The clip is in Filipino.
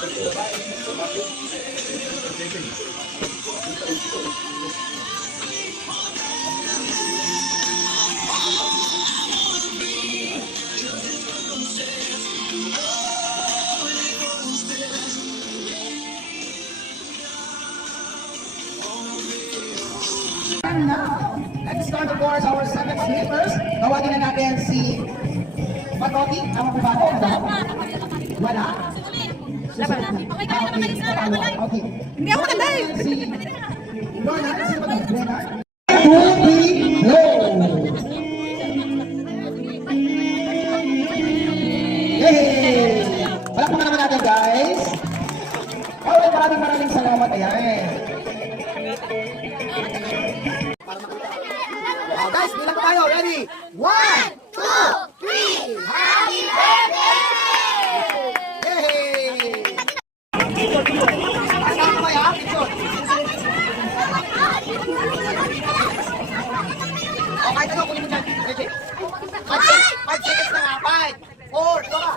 Let's start of course our 7 sleepers. Tawagin na natin si Patoki. Tama po ba ako? Wala? Okay. Hindi ako matay. Si Lorna. Si Lorna. 2, 3, go! Yay! Palakpakan naman natin guys. Okay, maraming salamat. Ayan. Guys, bilang ko tayo. Ready? 1, 2, 3! Happy birthday! Yay! Kasama ko kaya? Okay, ito kunin mo dyan. 5 seconds na nga. 5, 4, 2,